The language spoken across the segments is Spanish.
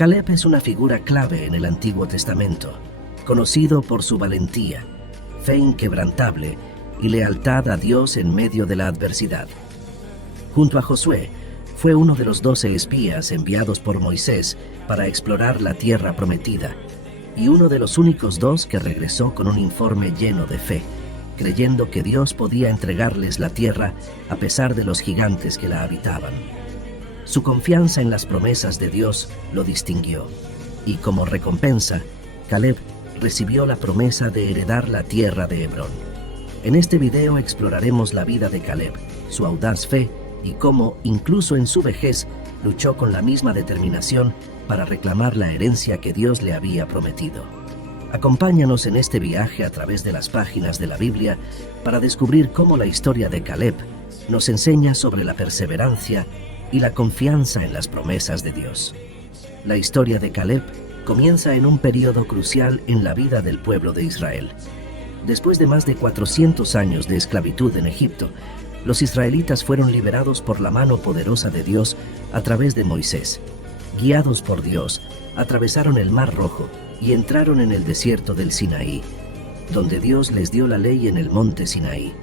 Caleb es una figura clave en el Antiguo Testamento, conocido por su valentía, fe inquebrantable y lealtad a Dios en medio de la adversidad. Junto a Josué, fue uno de los 12 espías enviados por Moisés para explorar la tierra prometida, y uno de los únicos 2 que regresó con un informe lleno de fe, creyendo que Dios podía entregarles la tierra a pesar de los gigantes que la habitaban. Su confianza en las promesas de Dios lo distinguió, y como recompensa, Caleb recibió la promesa de heredar la tierra de Hebrón. En este video exploraremos la vida de Caleb, su audaz fe y cómo, incluso en su vejez, luchó con la misma determinación para reclamar la herencia que Dios le había prometido. Acompáñanos en este viaje a través de las páginas de la Biblia para descubrir cómo la historia de Caleb nos enseña sobre la perseverancia y la confianza en las promesas de Dios. La historia de Caleb comienza en un periodo crucial en la vida del pueblo de Israel. Después de más de 400 años de esclavitud en Egipto, los israelitas fueron liberados por la mano poderosa de Dios a través de Moisés. Guiados por Dios, atravesaron el Mar Rojo y entraron en el desierto del Sinaí, donde Dios les dio la ley en el monte Sinaí.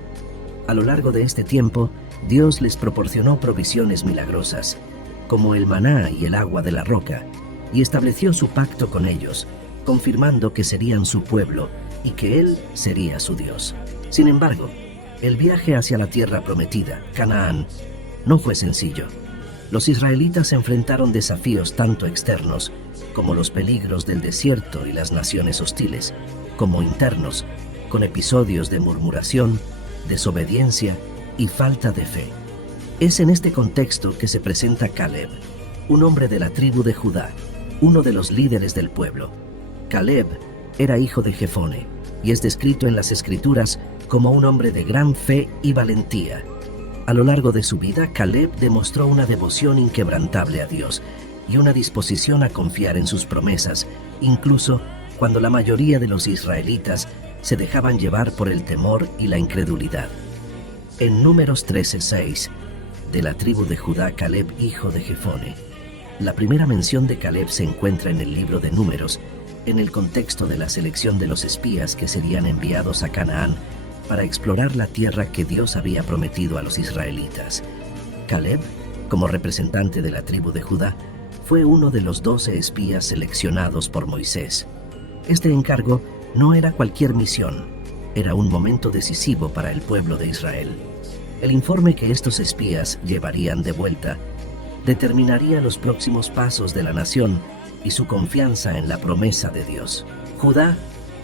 A lo largo de este tiempo, Dios les proporcionó provisiones milagrosas, como el maná y el agua de la roca, y estableció su pacto con ellos, confirmando que serían su pueblo y que Él sería su Dios. Sin embargo, el viaje hacia la tierra prometida, Canaán, no fue sencillo. Los israelitas enfrentaron desafíos tanto externos, como los peligros del desierto y las naciones hostiles, como internos, con episodios de murmuración, desobediencia y falta de fe. Es en este contexto que se presenta Caleb, un hombre de la tribu de Judá, uno de los líderes del pueblo. Caleb era hijo de Jefone y es descrito en las Escrituras como un hombre de gran fe y valentía. A lo largo de su vida, Caleb demostró una devoción inquebrantable a Dios y una disposición a confiar en sus promesas, incluso cuando la mayoría de los israelitas se dejaban llevar por el temor y la incredulidad. En Números 13:6, de la tribu de Judá, Caleb, hijo de Jefone. La primera mención de Caleb se encuentra en el libro de Números, en el contexto de la selección de los espías que serían enviados a Canaán para explorar la tierra que Dios había prometido a los israelitas. Caleb, como representante de la tribu de Judá, fue uno de los 12 espías seleccionados por Moisés. Este encargo no era cualquier misión, era un momento decisivo para el pueblo de Israel. El informe que estos espías llevarían de vuelta determinaría los próximos pasos de la nación y su confianza en la promesa de Dios. Judá,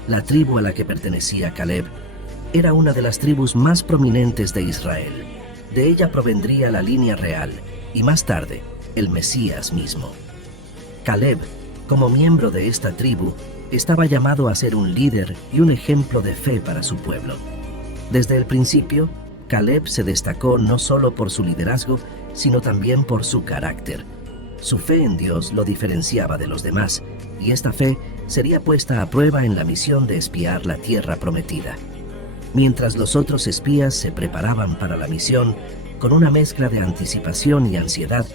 la tribu a la que pertenecía Caleb, era una de las tribus más prominentes de Israel. De ella provendría la línea real y más tarde el Mesías mismo. Caleb, como miembro de esta tribu, estaba llamado a ser un líder y un ejemplo de fe para su pueblo. Desde el principio, Caleb se destacó no solo por su liderazgo, sino también por su carácter. Su fe en Dios lo diferenciaba de los demás, y esta fe sería puesta a prueba en la misión de espiar la tierra prometida. Mientras los otros espías se preparaban para la misión, con una mezcla de anticipación y ansiedad,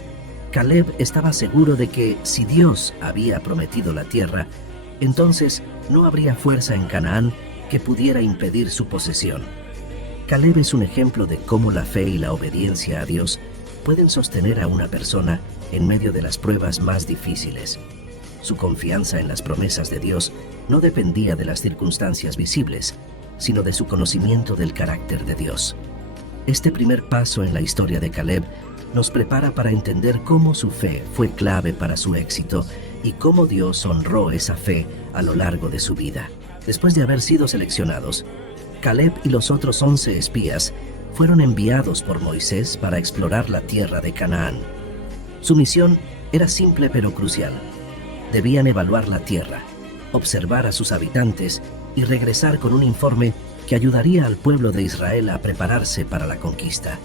Caleb estaba seguro de que si Dios había prometido la tierra, entonces no habría fuerza en Canaán que pudiera impedir su posesión. Caleb es un ejemplo de cómo la fe y la obediencia a Dios pueden sostener a una persona en medio de las pruebas más difíciles. Su confianza en las promesas de Dios no dependía de las circunstancias visibles, sino de su conocimiento del carácter de Dios. Este primer paso en la historia de Caleb nos prepara para entender cómo su fe fue clave para su éxito y cómo Dios honró esa fe a lo largo de su vida. Después de haber sido seleccionados, Caleb y los otros 11 espías fueron enviados por Moisés para explorar la tierra de Canaán. Su misión era simple pero crucial. Debían evaluar la tierra, observar a sus habitantes y regresar con un informe que ayudaría al pueblo de Israel a prepararse para la conquista.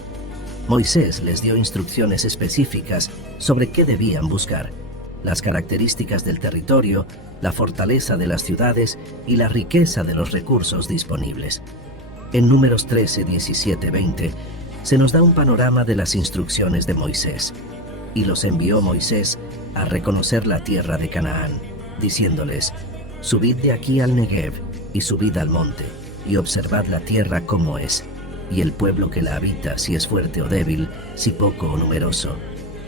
Moisés les dio instrucciones específicas sobre qué debían buscar: las características del territorio, la fortaleza de las ciudades y la riqueza de los recursos disponibles. En Números 13, 17, 20, se nos da un panorama de las instrucciones de Moisés. y los envió Moisés a reconocer la tierra de Canaán, diciéndoles: subid de aquí al Negev, y subid al monte, y observad la tierra cómo es, y el pueblo que la habita, si es fuerte o débil, si poco o numeroso.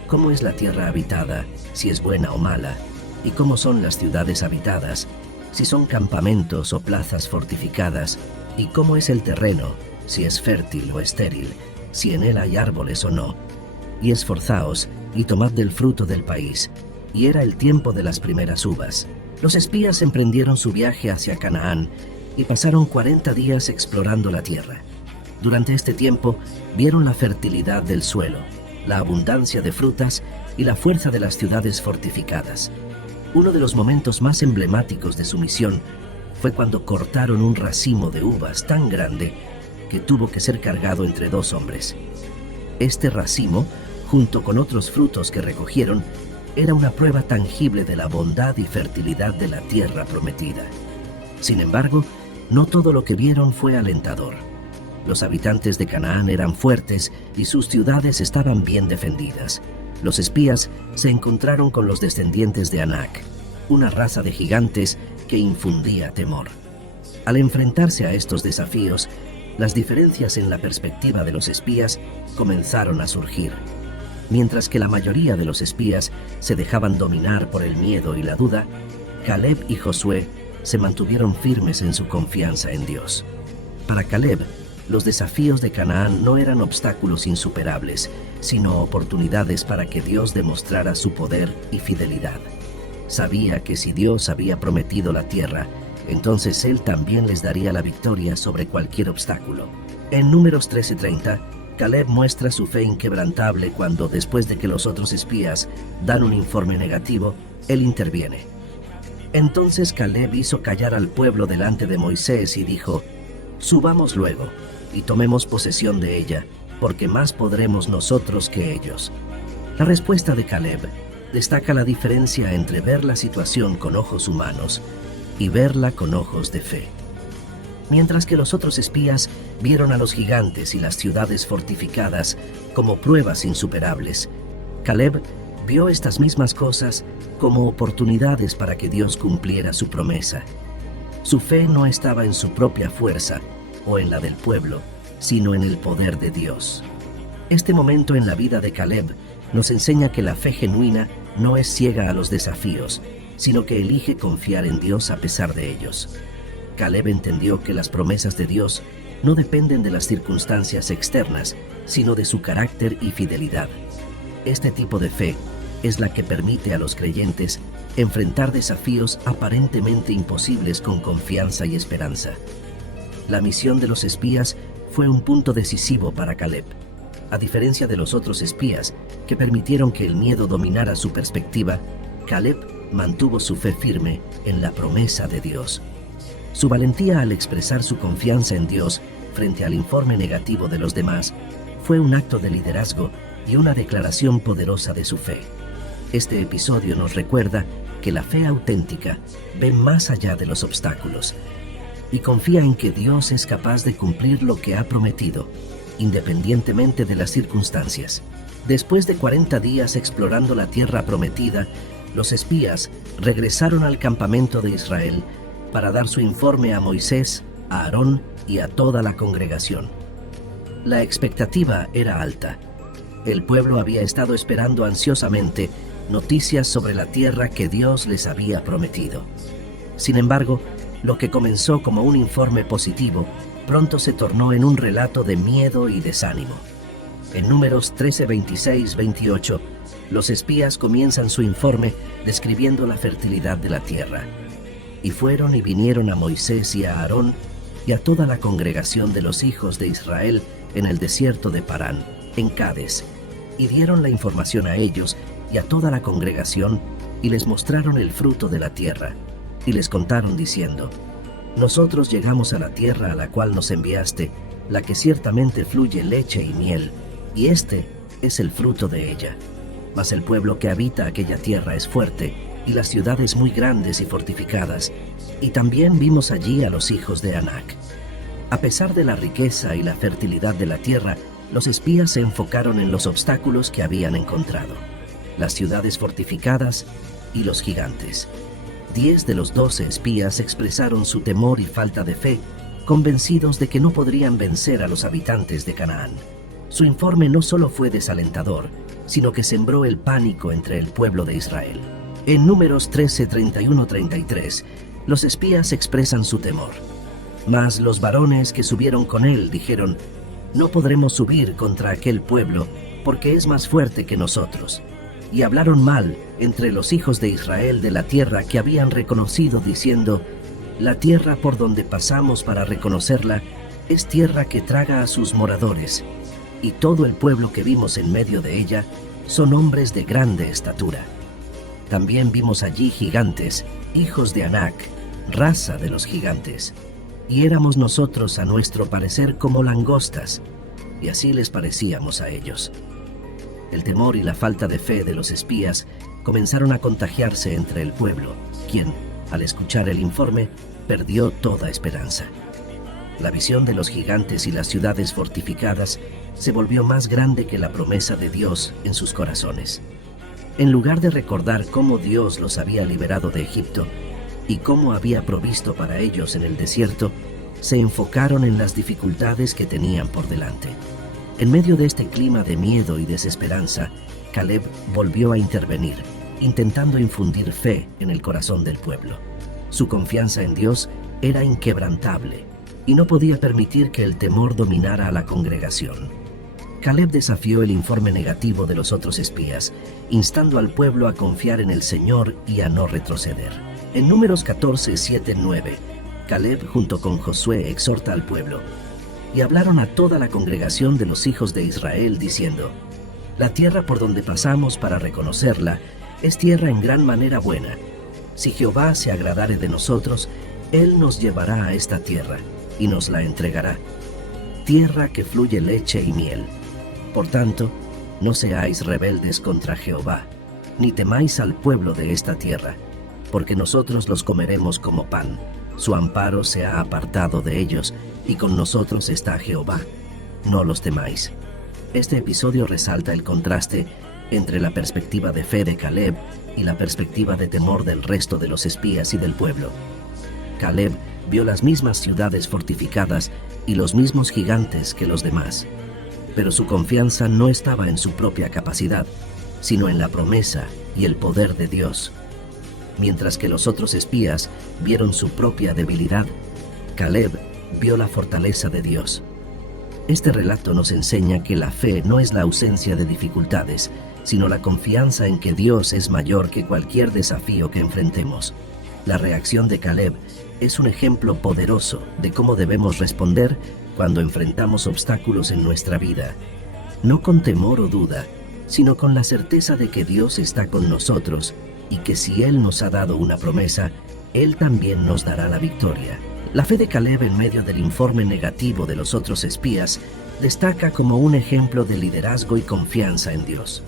Cómo es la tierra habitada, si es buena o mala, y cómo son las ciudades habitadas, si son campamentos o plazas fortificadas, y cómo es el terreno, si es fértil o estéril, si en él hay árboles o no. Y esforzaos, y tomad del fruto del país. Y era el tiempo de las primeras uvas. Los espías emprendieron su viaje hacia Canaán, y pasaron 40 días explorando la tierra. Durante este tiempo vieron la fertilidad del suelo, la abundancia de frutas y la fuerza de las ciudades fortificadas. Uno de los momentos más emblemáticos de su misión fue cuando cortaron un racimo de uvas tan grande que tuvo que ser cargado entre 2 hombres. Este racimo, junto con otros frutos que recogieron, era una prueba tangible de la bondad y fertilidad de la tierra prometida. Sin embargo, no todo lo que vieron fue alentador. Los habitantes de Canaán eran fuertes y sus ciudades estaban bien defendidas. Los espías se encontraron con los descendientes de Anak, una raza de gigantes que infundía temor. Al enfrentarse a estos desafíos, las diferencias en la perspectiva de los espías comenzaron a surgir. Mientras que la mayoría de los espías se dejaban dominar por el miedo y la duda, Caleb y Josué se mantuvieron firmes en su confianza en Dios. Para Caleb, los desafíos de Canaán no eran obstáculos insuperables, sino oportunidades para que Dios demostrara su poder y fidelidad. Sabía que si Dios había prometido la tierra, entonces Él también les daría la victoria sobre cualquier obstáculo. En Números 13:30, Caleb muestra su fe inquebrantable cuando, después de que los otros espías dan un informe negativo, él interviene. Entonces Caleb hizo callar al pueblo delante de Moisés y dijo: subamos luego y tomemos posesión de ella, porque más podremos nosotros que ellos. La respuesta de Caleb destaca la diferencia entre ver la situación con ojos humanos y verla con ojos de fe. Mientras que los otros espías vieron a los gigantes y las ciudades fortificadas como pruebas insuperables, Caleb vio estas mismas cosas como oportunidades para que Dios cumpliera su promesa. Su fe no estaba en su propia fuerza o en la del pueblo, sino en el poder de Dios. Este momento en la vida de Caleb nos enseña que la fe genuina no es ciega a los desafíos, sino que elige confiar en Dios a pesar de ellos. Caleb entendió que las promesas de Dios no dependen de las circunstancias externas, sino de su carácter y fidelidad. Este tipo de fe es la que permite a los creyentes enfrentar desafíos aparentemente imposibles con confianza y esperanza. La misión de los espías fue un punto decisivo para Caleb. A diferencia de los otros espías que permitieron que el miedo dominara su perspectiva, Caleb mantuvo su fe firme en la promesa de Dios. Su valentía al expresar su confianza en Dios frente al informe negativo de los demás fue un acto de liderazgo y una declaración poderosa de su fe. Este episodio nos recuerda que la fe auténtica ve más allá de los obstáculos y confía en que Dios es capaz de cumplir lo que ha prometido, independientemente de las circunstancias. Después de 40 días explorando la tierra prometida, los espías regresaron al campamento de Israel para dar su informe a Moisés, a Aarón y a toda la congregación. La expectativa era alta. El pueblo había estado esperando ansiosamente noticias sobre la tierra que Dios les había prometido. Sin embargo, lo que comenzó como un informe positivo, pronto se tornó en un relato de miedo y desánimo. En Números 13, 26, 28, los espías comienzan su informe describiendo la fertilidad de la tierra. Y fueron y vinieron a Moisés y a Aarón y a toda la congregación de los hijos de Israel en el desierto de Parán, en Cades, y dieron la información a ellos y a toda la congregación, y les mostraron el fruto de la tierra, y les contaron diciendo: nosotros llegamos a la tierra a la cual nos enviaste, la que ciertamente fluye leche y miel, y este es el fruto de ella. Mas el pueblo que habita aquella tierra es fuerte, y las ciudades muy grandes y fortificadas, y también vimos allí a los hijos de Anak. A pesar de la riqueza y la fertilidad de la tierra, los espías se enfocaron en los obstáculos que habían encontrado. las ciudades fortificadas y los gigantes. 10 de los 12 espías expresaron su temor y falta de fe, convencidos de que no podrían vencer a los habitantes de Canaán. Su informe no solo fue desalentador, sino que sembró el pánico entre el pueblo de Israel. En Números 13, 31-33, los espías expresan su temor. Mas los varones que subieron con él dijeron: no podremos subir contra aquel pueblo, porque es más fuerte que nosotros. Y hablaron mal entre los hijos de Israel de la tierra que habían reconocido, diciendo: la tierra por donde pasamos para reconocerla es tierra que traga a sus moradores, y todo el pueblo que vimos en medio de ella son hombres de grande estatura. También vimos allí gigantes, hijos de Anac, raza de los gigantes, y éramos nosotros a nuestro parecer como langostas, y así les parecíamos a ellos. El temor y la falta de fe de los espías comenzaron a contagiarse entre el pueblo, quien, al escuchar el informe, perdió toda esperanza. La visión de los gigantes y las ciudades fortificadas se volvió más grande que la promesa de Dios en sus corazones. En lugar de recordar cómo Dios los había liberado de Egipto y cómo había provisto para ellos en el desierto, se enfocaron en las dificultades que tenían por delante. En medio de este clima de miedo y desesperanza, Caleb volvió a intervenir, intentando infundir fe en el corazón del pueblo. Su confianza en Dios era inquebrantable y no podía permitir que el temor dominara a la congregación. Caleb desafió el informe negativo de los otros espías, instando al pueblo a confiar en el Señor y a no retroceder. En Números 14, 7-9, Caleb junto con Josué exhorta al pueblo: y hablaron a toda la congregación de los hijos de Israel, diciendo: la tierra por donde pasamos para reconocerla es tierra en gran manera buena. Si Jehová se agradare de nosotros, Él nos llevará a esta tierra y nos la entregará, tierra que fluye leche y miel. Por tanto, no seáis rebeldes contra Jehová, ni temáis al pueblo de esta tierra, porque nosotros los comeremos como pan. Su amparo se ha apartado de ellos, y con nosotros está Jehová. No los temáis. Este episodio resalta el contraste entre la perspectiva de fe de Caleb y la perspectiva de temor del resto de los espías y del pueblo. Caleb vio las mismas ciudades fortificadas y los mismos gigantes que los demás, pero su confianza no estaba en su propia capacidad, sino en la promesa y el poder de Dios. Mientras que los otros espías vieron su propia debilidad, Caleb vio la fortaleza de Dios. Este relato nos enseña que la fe no es la ausencia de dificultades, sino la confianza en que Dios es mayor que cualquier desafío que enfrentemos. La reacción de Caleb es un ejemplo poderoso de cómo debemos responder cuando enfrentamos obstáculos en nuestra vida, no con temor o duda, sino con la certeza de que Dios está con nosotros y que si Él nos ha dado una promesa, Él también nos dará la victoria. La fe de Caleb en medio del informe negativo de los otros espías destaca como un ejemplo de liderazgo y confianza en Dios.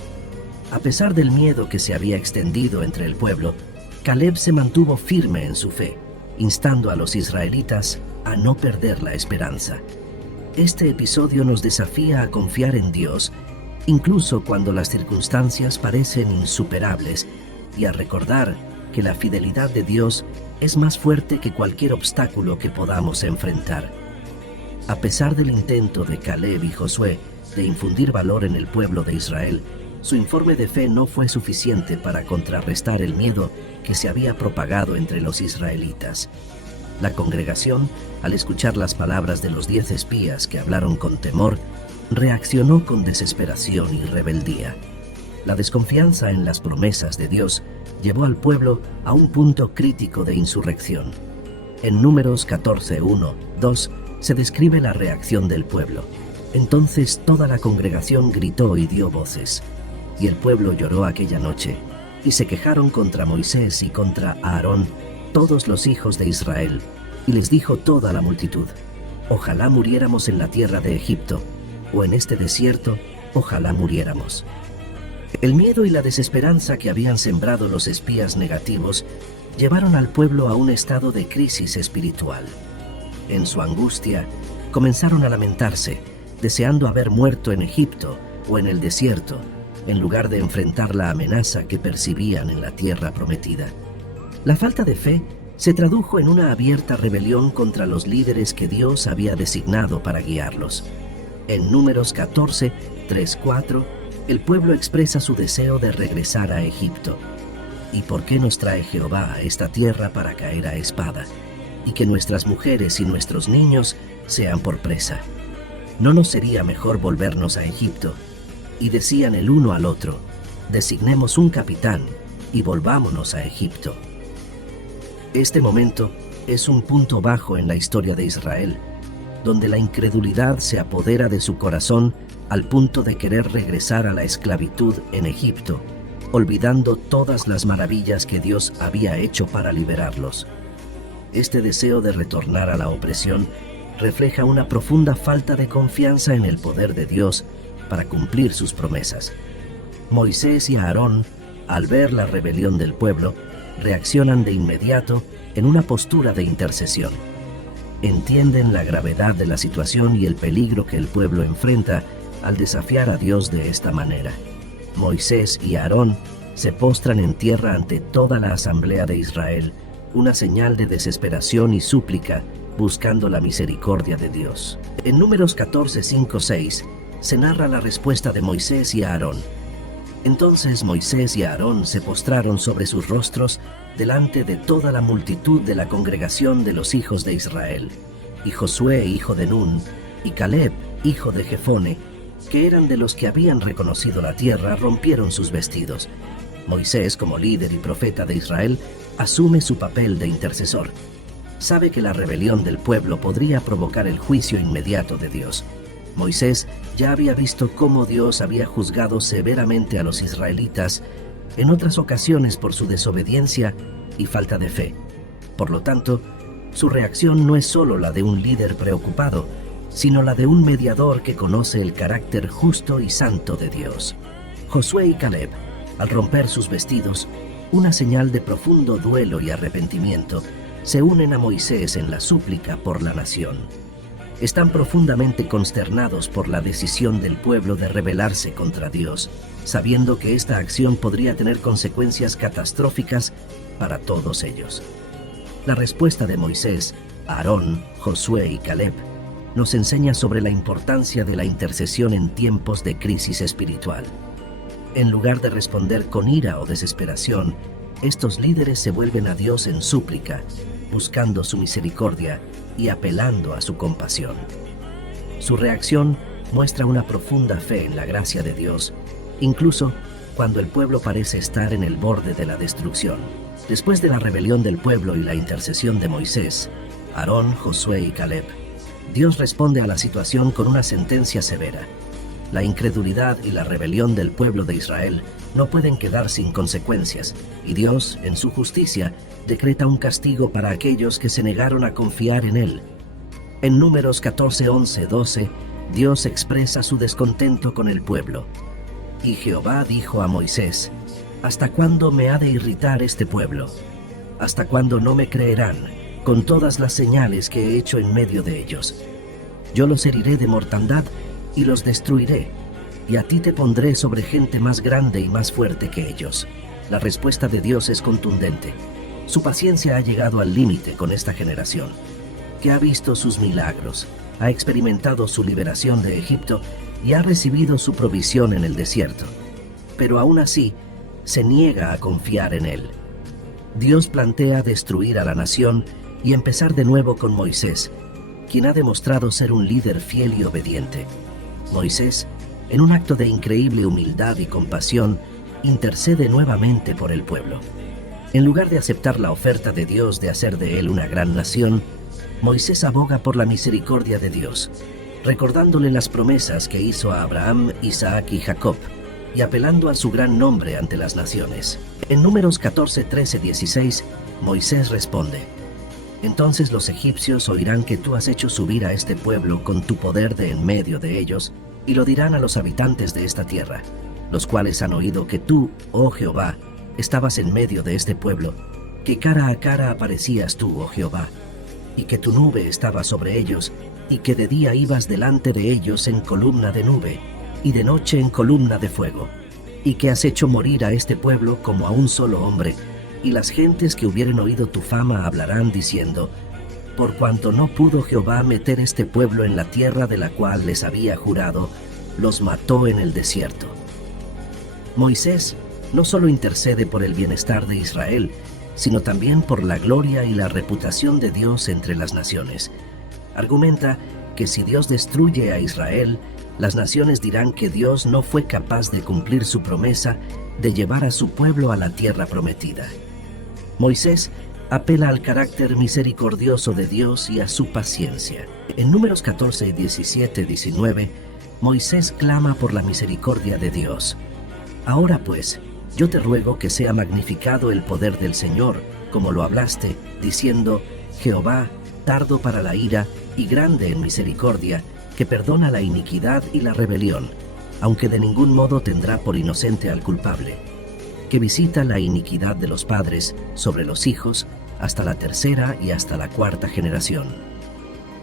A pesar del miedo que se había extendido entre el pueblo, Caleb se mantuvo firme en su fe, instando a los israelitas a no perder la esperanza. Este episodio nos desafía a confiar en Dios, incluso cuando las circunstancias parecen insuperables, y a recordar que la fidelidad de Dios es más fuerte que cualquier obstáculo que podamos enfrentar. A pesar del intento de Caleb y Josué de infundir valor en el pueblo de Israel, su informe de fe no fue suficiente para contrarrestar el miedo que se había propagado entre los israelitas. La congregación, al escuchar las palabras de los 10 espías que hablaron con temor, reaccionó con desesperación y rebeldía. La desconfianza en las promesas de Dios llevó al pueblo a un punto crítico de insurrección. En Números 14, 1, 2 se describe la reacción del pueblo. Entonces toda la congregación gritó y dio voces, y el pueblo lloró aquella noche, y se quejaron contra Moisés y contra Aarón todos los hijos de Israel, y les dijo toda la multitud: ojalá muriéramos en la tierra de Egipto, o en este desierto, ojalá muriéramos. El miedo y la desesperanza que habían sembrado los espías negativos llevaron al pueblo a un estado de crisis espiritual. En su angustia, comenzaron a lamentarse, deseando haber muerto en Egipto o en el desierto, en lugar de enfrentar la amenaza que percibían en la tierra prometida. La falta de fe se tradujo en una abierta rebelión contra los líderes que Dios había designado para guiarlos. En Números 14, 3-4, el pueblo expresa su deseo de regresar a Egipto. ¿Y por qué nos trae Jehová a esta tierra para caer a espada, y que nuestras mujeres y nuestros niños sean por presa? ¿No nos sería mejor volvernos a Egipto? Y decían el uno al otro: designemos un capitán y volvámonos a Egipto. Este momento es un punto bajo en la historia de Israel, donde la incredulidad se apodera de su corazón al punto de querer regresar a la esclavitud en Egipto, olvidando todas las maravillas que Dios había hecho para liberarlos. Este deseo de retornar a la opresión refleja una profunda falta de confianza en el poder de Dios para cumplir sus promesas. Moisés y Aarón, al ver la rebelión del pueblo, reaccionan de inmediato en una postura de intercesión. Entienden la gravedad de la situación y el peligro que el pueblo enfrenta al desafiar a Dios de esta manera. Moisés y Aarón se postran en tierra ante toda la asamblea de Israel, una señal de desesperación y súplica, buscando la misericordia de Dios. En Números 14, 5, 6, se narra la respuesta de Moisés y Aarón. Entonces Moisés y Aarón se postraron sobre sus rostros delante de toda la multitud de la congregación de los hijos de Israel, y Josué, hijo de Nun, y Caleb, hijo de Jefone, que eran de los que habían reconocido la tierra, rompieron sus vestidos. Moisés, como líder y profeta de Israel, asume su papel de intercesor. Sabe que la rebelión del pueblo podría provocar el juicio inmediato de Dios. Moisés ya había visto cómo Dios había juzgado severamente a los israelitas en otras ocasiones por su desobediencia y falta de fe. Por lo tanto, su reacción no es solo la de un líder preocupado, sino la de un mediador que conoce el carácter justo y santo de Dios. Josué y Caleb, al romper sus vestidos, una señal de profundo duelo y arrepentimiento, se unen a Moisés en la súplica por la nación. Están profundamente consternados por la decisión del pueblo de rebelarse contra Dios, sabiendo que esta acción podría tener consecuencias catastróficas para todos ellos. La respuesta de Moisés, Aarón, Josué y Caleb nos enseña sobre la importancia de la intercesión en tiempos de crisis espiritual. En lugar de responder con ira o desesperación, estos líderes se vuelven a Dios en súplica, buscando su misericordia y apelando a su compasión. Su reacción muestra una profunda fe en la gracia de Dios, incluso cuando el pueblo parece estar en el borde de la destrucción. Después de la rebelión del pueblo y la intercesión de Moisés, Aarón, Josué y Caleb, Dios responde a la situación con una sentencia severa. La incredulidad y la rebelión del pueblo de Israel no pueden quedar sin consecuencias, y Dios, en su justicia, decreta un castigo para aquellos que se negaron a confiar en Él. En Números 14, 11, 12, Dios expresa su descontento con el pueblo. Y Jehová dijo a Moisés: ¿hasta cuándo me ha de irritar este pueblo? ¿Hasta cuándo no me creerán con todas las señales que he hecho en medio de ellos? Yo los heriré de mortandad y los destruiré, y a ti te pondré sobre gente más grande y más fuerte que ellos. La respuesta de Dios es contundente. Su paciencia ha llegado al límite con esta generación, que ha visto sus milagros, ha experimentado su liberación de Egipto y ha recibido su provisión en el desierto. Pero aún así, se niega a confiar en Él. Dios plantea destruir a la nación y empezar de nuevo con Moisés, quien ha demostrado ser un líder fiel y obediente. Moisés, en un acto de increíble humildad y compasión, intercede nuevamente por el pueblo. En lugar de aceptar la oferta de Dios de hacer de él una gran nación, Moisés aboga por la misericordia de Dios, recordándole las promesas que hizo a Abraham, Isaac y Jacob, y apelando a su gran nombre ante las naciones. En Números 14, 13, 16, Moisés responde: Entonces los egipcios oirán que tú has hecho subir a este pueblo con tu poder de en medio de ellos, y lo dirán a los habitantes de esta tierra, los cuales han oído que tú, oh Jehová, estabas en medio de este pueblo, que cara a cara aparecías tú, oh Jehová, y que tu nube estaba sobre ellos, y que de día ibas delante de ellos en columna de nube, y de noche en columna de fuego. y que has hecho morir a este pueblo como a un solo hombre, y las gentes que hubieren oído tu fama hablarán diciendo: por cuanto no pudo Jehová meter este pueblo en la tierra de la cual les había jurado, los mató en el desierto. Moisés no solo intercede por el bienestar de Israel, sino también por la gloria y la reputación de Dios entre las naciones. Argumenta que si Dios destruye a Israel, las naciones dirán que Dios no fue capaz de cumplir su promesa de llevar a su pueblo a la tierra prometida. Moisés apela al carácter misericordioso de Dios y a su paciencia. En Números 14, 17, 19, Moisés clama por la misericordia de Dios. Ahora pues, yo te ruego que sea magnificado el poder del Señor, como lo hablaste, diciendo: Jehová, tardo para la ira y grande en misericordia, que perdona la iniquidad y la rebelión, aunque de ningún modo tendrá por inocente al culpable, que visita la iniquidad de los padres sobre los hijos hasta la tercera y hasta la cuarta generación.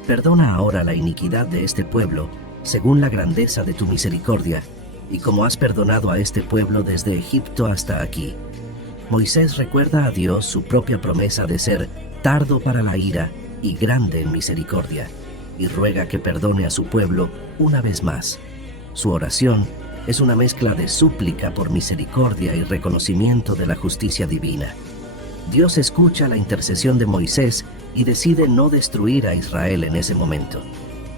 Perdona ahora la iniquidad de este pueblo, según la grandeza de tu misericordia, y como has perdonado a este pueblo desde Egipto hasta aquí. Moisés recuerda a Dios su propia promesa de ser tardo para la ira y grande en misericordia, y ruega que perdone a su pueblo una vez más. Su oración es una mezcla de súplica por misericordia y reconocimiento de la justicia divina. Dios escucha la intercesión de Moisés y decide no destruir a Israel en ese momento.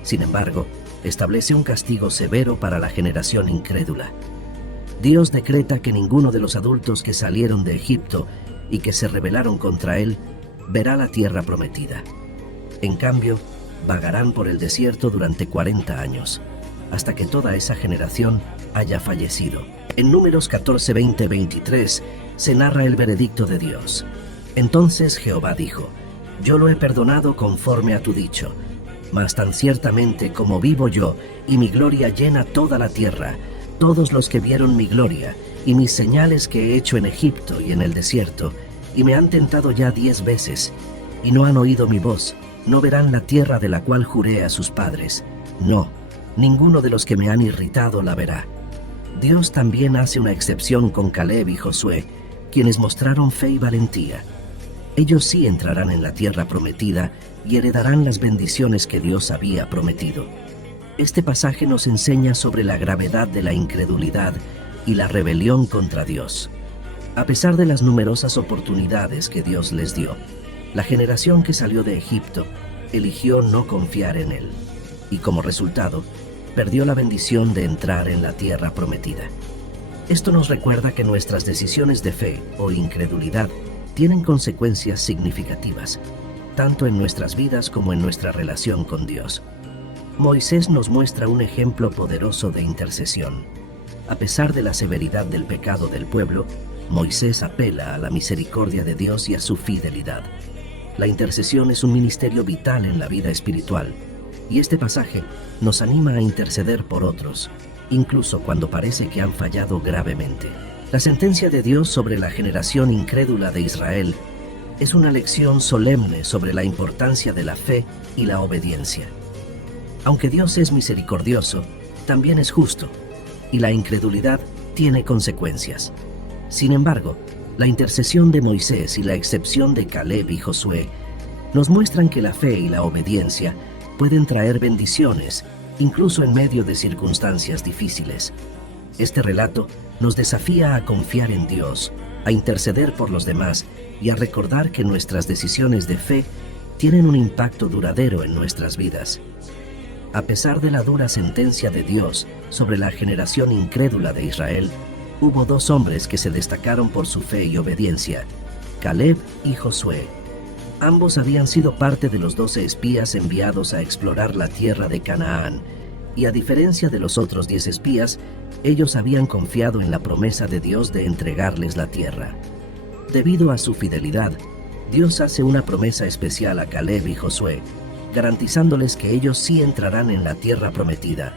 Sin embargo, establece un castigo severo para la generación incrédula. Dios decreta que ninguno de los adultos que salieron de Egipto y que se rebelaron contra él verá la tierra prometida. En cambio, vagarán por el desierto durante 40 años, hasta que toda esa generación haya fallecido. En Números 14, 20, 23 se narra el veredicto de Dios. Entonces Jehová dijo: yo lo he perdonado conforme a tu dicho, mas tan ciertamente como vivo yo, y mi gloria llena toda la tierra, todos los que vieron mi gloria, y mis señales que he hecho en Egipto y en el desierto, y me han tentado ya 10 veces, y no han oído mi voz, no verán la tierra de la cual juré a sus padres. No, ninguno de los que me han irritado la verá. Dios también hace una excepción con Caleb y Josué, quienes mostraron fe y valentía. Ellos sí entrarán en la tierra prometida y heredarán las bendiciones que Dios había prometido. Este pasaje nos enseña sobre la gravedad de la incredulidad y la rebelión contra Dios. A pesar de las numerosas oportunidades que Dios les dio, la generación que salió de Egipto eligió no confiar en Él, y como resultado, perdió la bendición de entrar en la tierra prometida. Esto nos recuerda que nuestras decisiones de fe o incredulidad tienen consecuencias significativas, tanto en nuestras vidas como en nuestra relación con Dios. Moisés nos muestra un ejemplo poderoso de intercesión. A pesar de la severidad del pecado del pueblo, Moisés apela a la misericordia de Dios y a su fidelidad. La intercesión es un ministerio vital en la vida espiritual, y este pasaje nos anima a interceder por otros, incluso cuando parece que han fallado gravemente. La sentencia de Dios sobre la generación incrédula de Israel es una lección solemne sobre la importancia de la fe y la obediencia. Aunque Dios es misericordioso, también es justo, y la incredulidad tiene consecuencias. Sin embargo, la intercesión de Moisés y la excepción de Caleb y Josué nos muestran que la fe y la obediencia pueden traer bendiciones, incluso en medio de circunstancias difíciles. Este relato nos desafía a confiar en Dios, a interceder por los demás y a recordar que nuestras decisiones de fe tienen un impacto duradero en nuestras vidas. A pesar de la dura sentencia de Dios sobre la generación incrédula de Israel, hubo 2 hombres que se destacaron por su fe y obediencia: Caleb y Josué. Ambos habían sido parte de los 12 espías enviados a explorar la tierra de Canaán, y a diferencia de los otros 10 espías, ellos habían confiado en la promesa de Dios de entregarles la tierra. Debido a su fidelidad, Dios hace una promesa especial a Caleb y Josué, garantizándoles que ellos sí entrarán en la tierra prometida.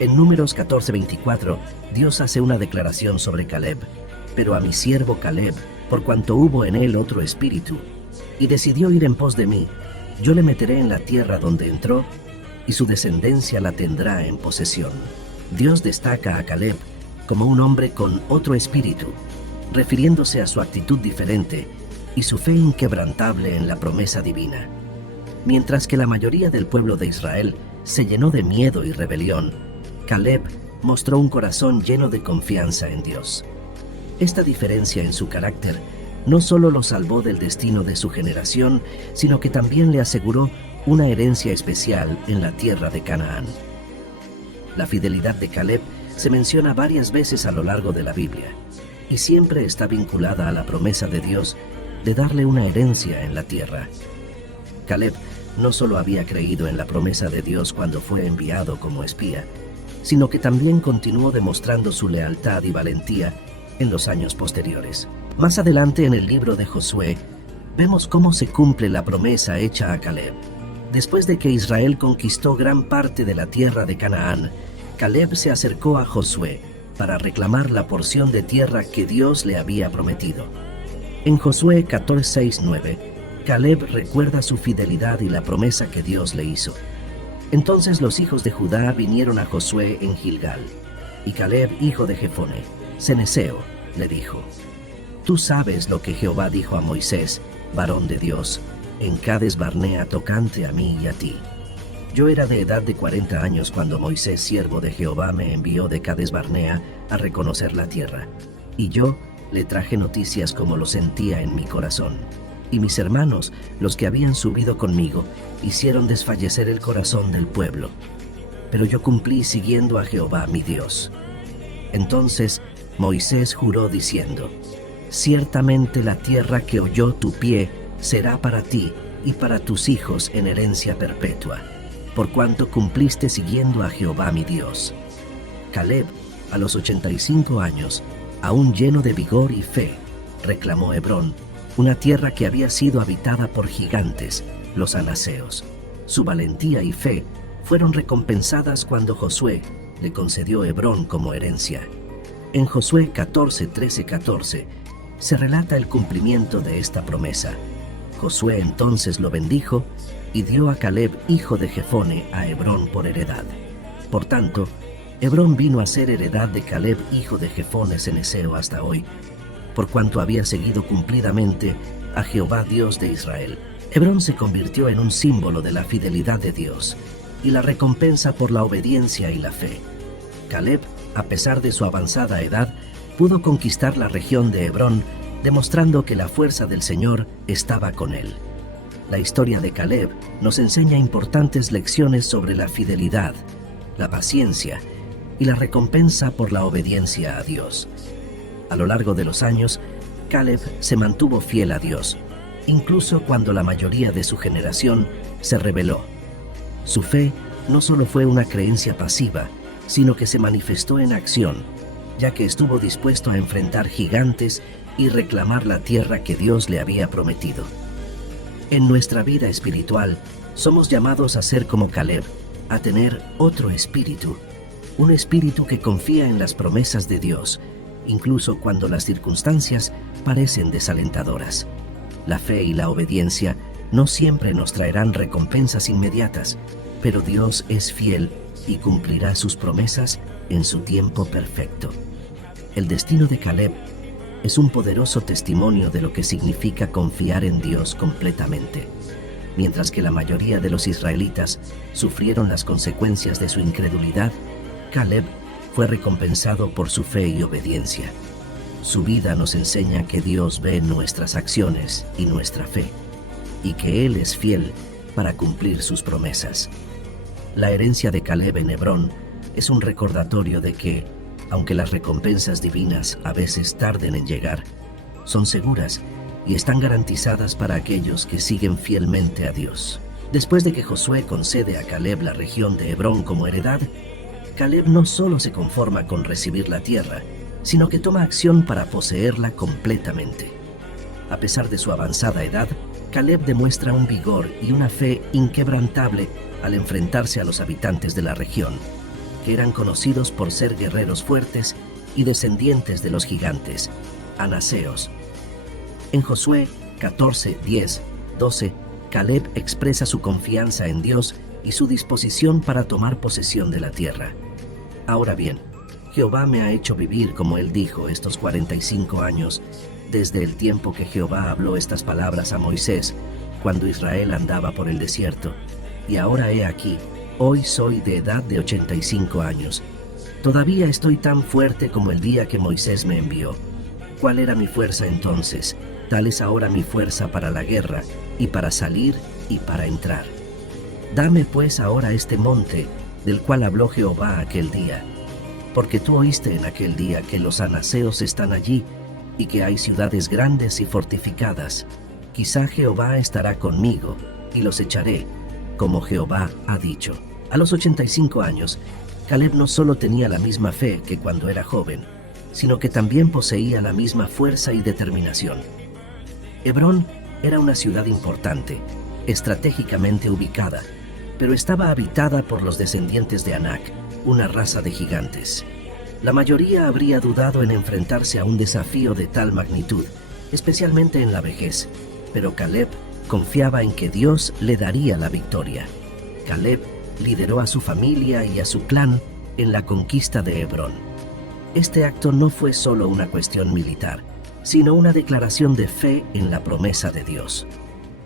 En Números 14:24, Dios hace una declaración sobre Caleb: pero a mi siervo Caleb, por cuanto hubo en él otro espíritu, y decidió ir en pos de mí, yo le meteré en la tierra donde entró, y su descendencia la tendrá en posesión. Dios destaca a Caleb como un hombre con otro espíritu, refiriéndose a su actitud diferente y su fe inquebrantable en la promesa divina. Mientras que la mayoría del pueblo de Israel se llenó de miedo y rebelión, Caleb mostró un corazón lleno de confianza en Dios. Esta diferencia en su carácter no solo lo salvó del destino de su generación, sino que también le aseguró una herencia especial en la tierra de Canaán. La fidelidad de Caleb se menciona varias veces a lo largo de la Biblia, y siempre está vinculada a la promesa de Dios de darle una herencia en la tierra. Caleb no solo había creído en la promesa de Dios cuando fue enviado como espía, sino que también continuó demostrando su lealtad y valentía en los años posteriores. Más adelante en el libro de Josué, vemos cómo se cumple la promesa hecha a Caleb. Después de que Israel conquistó gran parte de la tierra de Canaán, Caleb se acercó a Josué para reclamar la porción de tierra que Dios le había prometido. En Josué 14:6-9, Caleb recuerda su fidelidad y la promesa que Dios le hizo. Entonces los hijos de Judá vinieron a Josué en Gilgal, y Caleb, hijo de Jefone, ceneseo, le dijo: «Tú sabes lo que Jehová dijo a Moisés, varón de Dios, en Cades Barnea tocante a mí y a ti. Yo era de edad de 40 años cuando Moisés, siervo de Jehová, me envió de Cades Barnea a reconocer la tierra, y yo le traje noticias como lo sentía en mi corazón. Y mis hermanos, los que habían subido conmigo, hicieron desfallecer el corazón del pueblo. Pero yo cumplí siguiendo a Jehová mi Dios». Entonces Moisés juró diciendo: «Ciertamente la tierra que holló tu pie será para ti y para tus hijos en herencia perpetua, por cuanto cumpliste siguiendo a Jehová mi Dios». Caleb, a los 85 años, aún lleno de vigor y fe, reclamó Hebrón, una tierra que había sido habitada por gigantes, los anaseos. Su valentía y fe fueron recompensadas cuando Josué le concedió Hebrón como herencia. En Josué 14:13-14 se relata el cumplimiento de esta promesa. Josué entonces lo bendijo y dio a Caleb, hijo de Jefone, a Hebrón por heredad. Por tanto, Hebrón vino a ser heredad de Caleb, hijo de Jefone ceneseo, hasta hoy, por cuanto había seguido cumplidamente a Jehová Dios de Israel. Hebrón se convirtió en un símbolo de la fidelidad de Dios y la recompensa por la obediencia y la fe. Caleb, a pesar de su avanzada edad, pudo conquistar la región de Hebrón, demostrando que la fuerza del Señor estaba con él. La historia de Caleb nos enseña importantes lecciones sobre la fidelidad, la paciencia y la recompensa por la obediencia a Dios. A lo largo de los años, Caleb se mantuvo fiel a Dios, incluso cuando la mayoría de su generación se rebeló. Su fe no solo fue una creencia pasiva, sino que se manifestó en acción, ya que estuvo dispuesto a enfrentar gigantes y reclamar la tierra que Dios le había prometido. En nuestra vida espiritual, somos llamados a ser como Caleb, a tener otro espíritu, un espíritu que confía en las promesas de Dios, incluso cuando las circunstancias parecen desalentadoras. La fe y la obediencia no siempre nos traerán recompensas inmediatas, pero Dios es fiel y cumplirá sus promesas en su tiempo perfecto. El destino de Caleb es un poderoso testimonio de lo que significa confiar en Dios completamente. Mientras que la mayoría de los israelitas sufrieron las consecuencias de su incredulidad, Caleb fue recompensado por su fe y obediencia. Su vida nos enseña que Dios ve nuestras acciones y nuestra fe, y que Él es fiel para cumplir sus promesas. La herencia de Caleb en Hebrón es un recordatorio de que, aunque las recompensas divinas a veces tarden en llegar, son seguras y están garantizadas para aquellos que siguen fielmente a Dios. Después de que Josué concede a Caleb la región de Hebrón como heredad, Caleb no solo se conforma con recibir la tierra, sino que toma acción para poseerla completamente. A pesar de su avanzada edad, Caleb demuestra un vigor y una fe inquebrantable al enfrentarse a los habitantes de la región, que eran conocidos por ser guerreros fuertes y descendientes de los gigantes, anaseos. En Josué 14:10-12, Caleb expresa su confianza en Dios y su disposición para tomar posesión de la tierra. Ahora bien, Jehová me ha hecho vivir, como él dijo, estos 45 años, desde el tiempo que Jehová habló estas palabras a Moisés, cuando Israel andaba por el desierto. Y ahora he aquí, hoy soy de edad de 85 años. Todavía estoy tan fuerte como el día que Moisés me envió. ¿Cuál era mi fuerza entonces? Tal es ahora mi fuerza para la guerra, y para salir, y para entrar. Dame pues ahora este monte, del cual habló Jehová aquel día. Porque tú oíste en aquel día que los anaseos están allí, y que hay ciudades grandes y fortificadas. Quizá Jehová estará conmigo, y los echaré, como Jehová ha dicho. A los 85 años, Caleb no solo tenía la misma fe que cuando era joven, sino que también poseía la misma fuerza y determinación. Hebrón era una ciudad importante, estratégicamente ubicada, pero estaba habitada por los descendientes de Anak, una raza de gigantes. La mayoría habría dudado en enfrentarse a un desafío de tal magnitud, especialmente en la vejez, pero Caleb confiaba en que Dios le daría la victoria. Caleb lideró a su familia y a su clan en la conquista de Hebrón. Este acto no fue solo una cuestión militar, sino una declaración de fe en la promesa de Dios.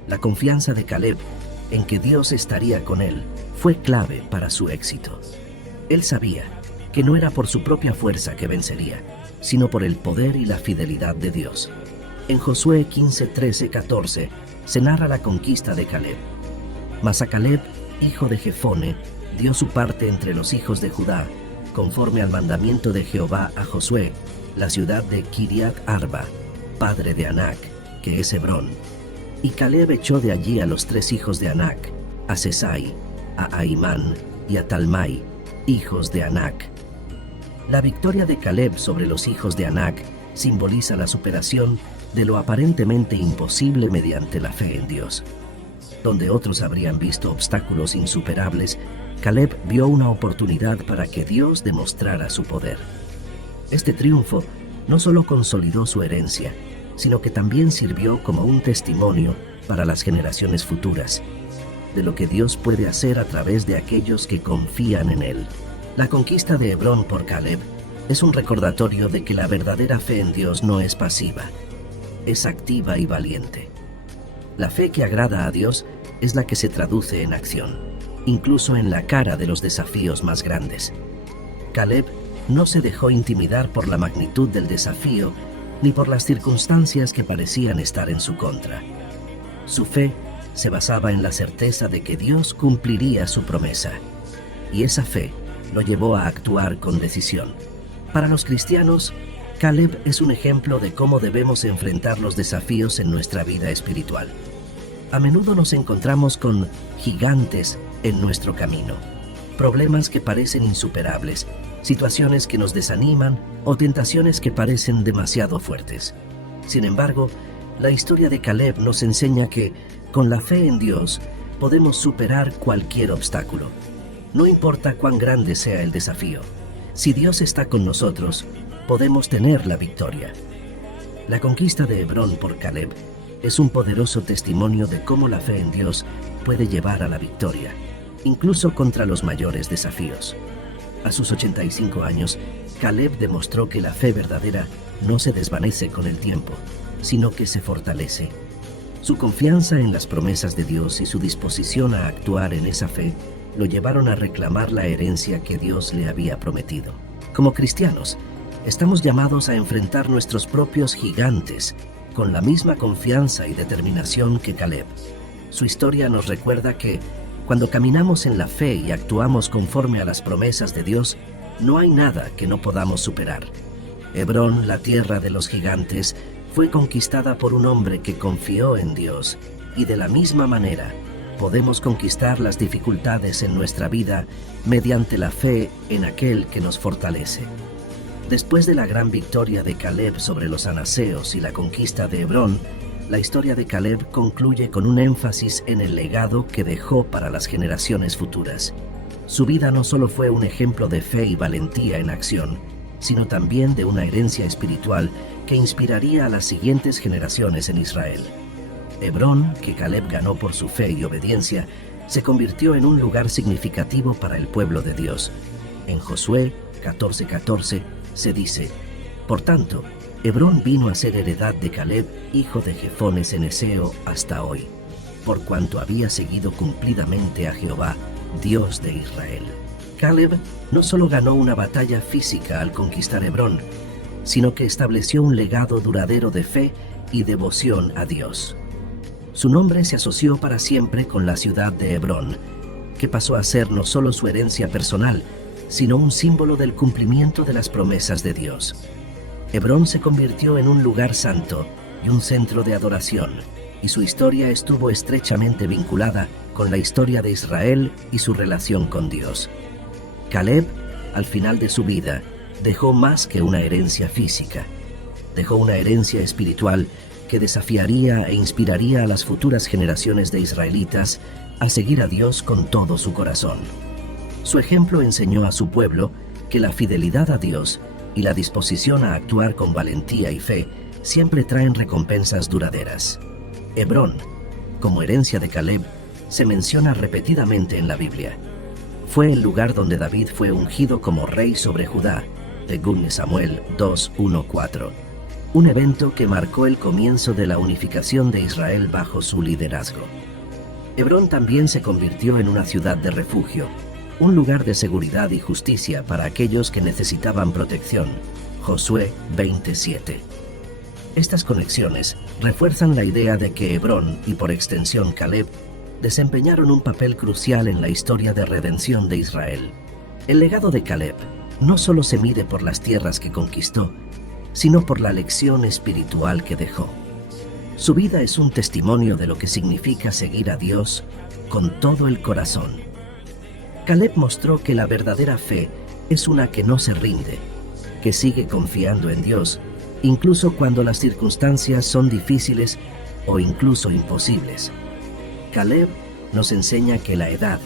La confianza de Caleb en que Dios estaría con él fue clave para su éxito. Él sabía que no era por su propia fuerza que vencería, sino por el poder y la fidelidad de Dios. En Josué 15, 13, 14 se narra la conquista de Caleb. Mas a Caleb, hijo de Jefone, dio su parte entre los hijos de Judá, conforme al mandamiento de Jehová a Josué, la ciudad de Kiriat Arba, padre de Anak, que es Hebrón. Y Caleb echó de allí a los 3 hijos de Anak, a Sesai, a Ahimán y a Talmai, hijos de Anak. La victoria de Caleb sobre los hijos de Anak simboliza la superación de lo aparentemente imposible mediante la fe en Dios. Donde otros habrían visto obstáculos insuperables, Caleb vio una oportunidad para que Dios demostrara su poder. Este triunfo no solo consolidó su herencia, sino que también sirvió como un testimonio para las generaciones futuras, de lo que Dios puede hacer a través de aquellos que confían en Él. La conquista de Hebrón por Caleb es un recordatorio de que la verdadera fe en Dios no es pasiva, es activa y valiente. La fe que agrada a Dios es la que se traduce en acción, incluso en la cara de los desafíos más grandes. Caleb no se dejó intimidar por la magnitud del desafío ni por las circunstancias que parecían estar en su contra. Su fe se basaba en la certeza de que Dios cumpliría su promesa, y esa fe lo llevó a actuar con decisión. Para los cristianos, Caleb es un ejemplo de cómo debemos enfrentar los desafíos en nuestra vida espiritual. A menudo nos encontramos con gigantes en nuestro camino, problemas que parecen insuperables, situaciones que nos desaniman o tentaciones que parecen demasiado fuertes. Sin embargo, la historia de Caleb nos enseña que, con la fe en Dios, podemos superar cualquier obstáculo. No importa cuán grande sea el desafío, si Dios está con nosotros, podemos tener la victoria. La conquista de Hebrón por Caleb es un poderoso testimonio de cómo la fe en Dios puede llevar a la victoria, incluso contra los mayores desafíos. A sus 85 años, Caleb demostró que la fe verdadera no se desvanece con el tiempo, sino que se fortalece. Su confianza en las promesas de Dios y su disposición a actuar en esa fe lo llevaron a reclamar la herencia que Dios le había prometido. Como cristianos, estamos llamados a enfrentar nuestros propios gigantes con la misma confianza y determinación que Caleb. Su historia nos recuerda que, cuando caminamos en la fe y actuamos conforme a las promesas de Dios, no hay nada que no podamos superar. Hebrón, la tierra de los gigantes, fue conquistada por un hombre que confió en Dios, y de la misma manera, podemos conquistar las dificultades en nuestra vida mediante la fe en aquel que nos fortalece. Después de la gran victoria de Caleb sobre los anaseos y la conquista de Hebrón, la historia de Caleb concluye con un énfasis en el legado que dejó para las generaciones futuras. Su vida no solo fue un ejemplo de fe y valentía en acción, sino también de una herencia espiritual que inspiraría a las siguientes generaciones en Israel. Hebrón, que Caleb ganó por su fe y obediencia, se convirtió en un lugar significativo para el pueblo de Dios. En Josué, 14:14 se dice: Por tanto, Hebrón vino a ser heredad de Caleb, hijo de Jefones Eneseo, hasta hoy, por cuanto había seguido cumplidamente a Jehová, Dios de Israel. Caleb no solo ganó una batalla física al conquistar Hebrón, sino que estableció un legado duradero de fe y devoción a Dios. Su nombre se asoció para siempre con la ciudad de Hebrón, que pasó a ser no solo su herencia personal, sino un símbolo del cumplimiento de las promesas de Dios. Hebrón se convirtió en un lugar santo y un centro de adoración, y su historia estuvo estrechamente vinculada con la historia de Israel y su relación con Dios. Caleb, al final de su vida, dejó más que una herencia física. Dejó una herencia espiritual que desafiaría e inspiraría a las futuras generaciones de israelitas a seguir a Dios con todo su corazón. Su ejemplo enseñó a su pueblo que la fidelidad a Dios y la disposición a actuar con valentía y fe siempre traen recompensas duraderas. Hebrón, como herencia de Caleb, se menciona repetidamente en la Biblia. Fue el lugar donde David fue ungido como rey sobre Judá, según Samuel 2:1-4, un evento que marcó el comienzo de la unificación de Israel bajo su liderazgo. Hebrón también se convirtió en una ciudad de refugio, un lugar de seguridad y justicia para aquellos que necesitaban protección. Josué 20:7. Estas conexiones refuerzan la idea de que Hebrón, y por extensión Caleb, desempeñaron un papel crucial en la historia de redención de Israel. El legado de Caleb no solo se mide por las tierras que conquistó, sino por la lección espiritual que dejó. Su vida es un testimonio de lo que significa seguir a Dios con todo el corazón. Caleb mostró que la verdadera fe es una que no se rinde, que sigue confiando en Dios, incluso cuando las circunstancias son difíciles o incluso imposibles. Caleb nos enseña que la edad,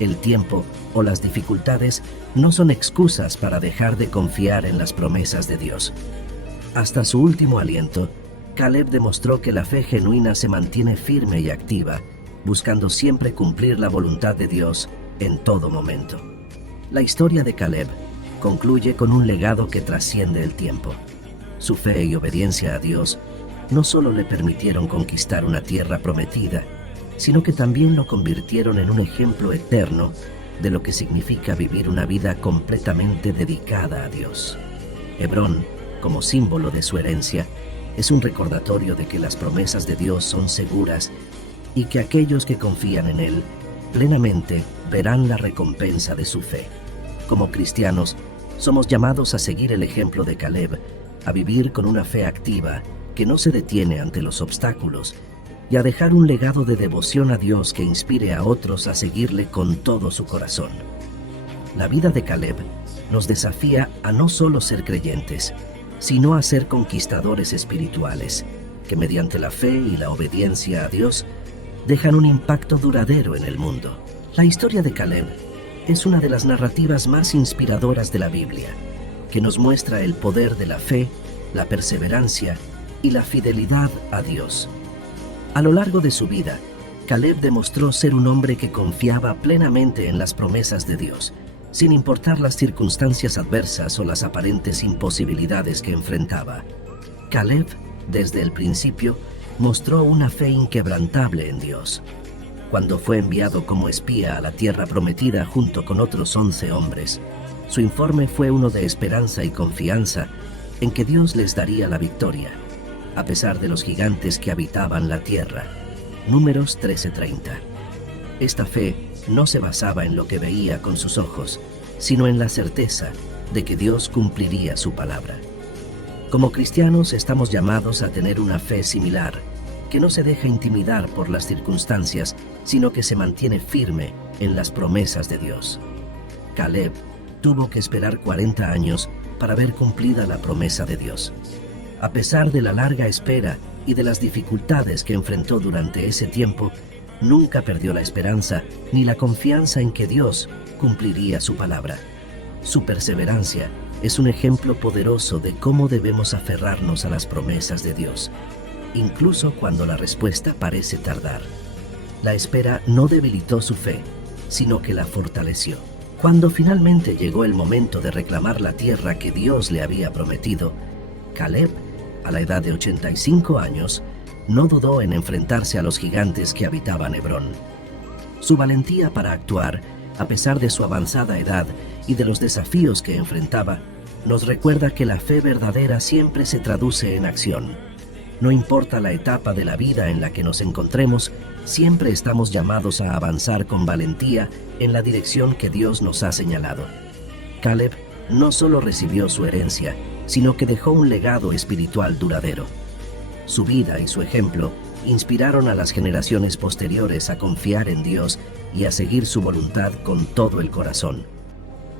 el tiempo o las dificultades no son excusas para dejar de confiar en las promesas de Dios. Hasta su último aliento, Caleb demostró que la fe genuina se mantiene firme y activa, buscando siempre cumplir la voluntad de Dios en todo momento. La historia de Caleb concluye con un legado que trasciende el tiempo. Su fe y obediencia a Dios no solo le permitieron conquistar una tierra prometida, sino que también lo convirtieron en un ejemplo eterno de lo que significa vivir una vida completamente dedicada a Dios. Hebrón, como símbolo de su herencia, es un recordatorio de que las promesas de Dios son seguras y que aquellos que confían en Él plenamente verán la recompensa de su fe. Como cristianos, somos llamados a seguir el ejemplo de Caleb, a vivir con una fe activa que no se detiene ante los obstáculos y a dejar un legado de devoción a Dios que inspire a otros a seguirle con todo su corazón. La vida de Caleb nos desafía a no solo ser creyentes, sino a ser conquistadores espirituales, que mediante la fe y la obediencia a Dios dejan un impacto duradero en el mundo. La historia de Caleb es una de las narrativas más inspiradoras de la Biblia, que nos muestra el poder de la fe, la perseverancia y la fidelidad a Dios. A lo largo de su vida, Caleb demostró ser un hombre que confiaba plenamente en las promesas de Dios, sin importar las circunstancias adversas o las aparentes imposibilidades que enfrentaba. Caleb, desde el principio, mostró una fe inquebrantable en Dios. Cuando fue enviado como espía a la tierra prometida junto con otros 11 hombres, su informe fue uno de esperanza y confianza en que Dios les daría la victoria, a pesar de los gigantes que habitaban la tierra. Números 13:30. Esta fe no se basaba en lo que veía con sus ojos, sino en la certeza de que Dios cumpliría su palabra. Como cristianos estamos llamados a tener una fe similar, que no se deja intimidar por las circunstancias, sino que se mantiene firme en las promesas de Dios. Caleb tuvo que esperar 40 años para ver cumplida la promesa de Dios. A pesar de la larga espera y de las dificultades que enfrentó durante ese tiempo, nunca perdió la esperanza ni la confianza en que Dios cumpliría su palabra. Su perseverancia es un ejemplo poderoso de cómo debemos aferrarnos a las promesas de Dios, incluso cuando la respuesta parece tardar. La espera no debilitó su fe, sino que la fortaleció. Cuando finalmente llegó el momento de reclamar la tierra que Dios le había prometido, Caleb, a la edad de 85 años, no dudó en enfrentarse a los gigantes que habitaban Hebrón. Su valentía para actuar, a pesar de su avanzada edad y de los desafíos que enfrentaba, nos recuerda que la fe verdadera siempre se traduce en acción. No importa la etapa de la vida en la que nos encontremos, siempre estamos llamados a avanzar con valentía en la dirección que Dios nos ha señalado. Caleb no solo recibió su herencia, sino que dejó un legado espiritual duradero. Su vida y su ejemplo inspiraron a las generaciones posteriores a confiar en Dios y a seguir su voluntad con todo el corazón.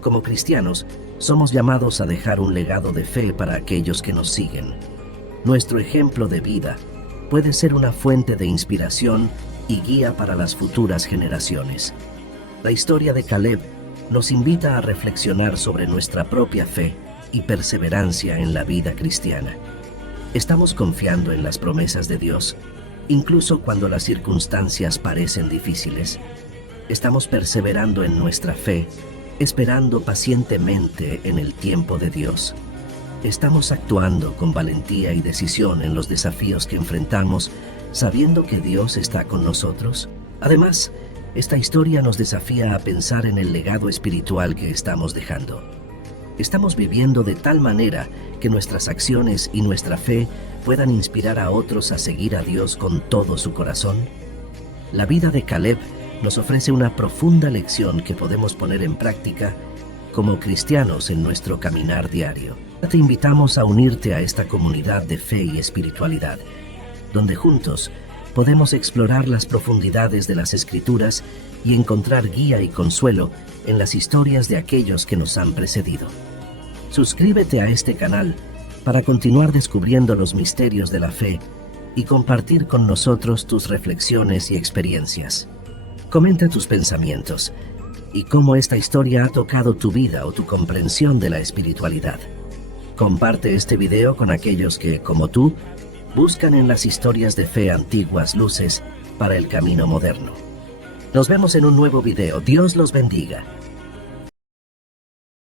Como cristianos, somos llamados a dejar un legado de fe para aquellos que nos siguen. Nuestro ejemplo de vida puede ser una fuente de inspiración y guía para las futuras generaciones. La historia de Caleb nos invita a reflexionar sobre nuestra propia fe y perseverancia en la vida cristiana. Estamos confiando en las promesas de Dios, incluso cuando las circunstancias parecen difíciles. Estamos perseverando en nuestra fe, esperando pacientemente en el tiempo de Dios. Estamos actuando con valentía y decisión en los desafíos que enfrentamos, sabiendo que Dios está con nosotros. Además, esta historia nos desafía a pensar en el legado espiritual que estamos dejando. ¿Estamos viviendo de tal manera que nuestras acciones y nuestra fe puedan inspirar a otros a seguir a Dios con todo su corazón? La vida de Caleb nos ofrece una profunda lección que podemos poner en práctica como cristianos en nuestro caminar diario. Te invitamos a unirte a esta comunidad de fe y espiritualidad, donde juntos podemos explorar las profundidades de las Escrituras y encontrar guía y consuelo en las historias de aquellos que nos han precedido. Suscríbete a este canal para continuar descubriendo los misterios de la fe y compartir con nosotros tus reflexiones y experiencias. Comenta tus pensamientos y cómo esta historia ha tocado tu vida o tu comprensión de la espiritualidad. Comparte este video con aquellos que, como tú, buscan en las historias de fe antiguas luces para el camino moderno. Nos vemos en un nuevo video. Dios los bendiga.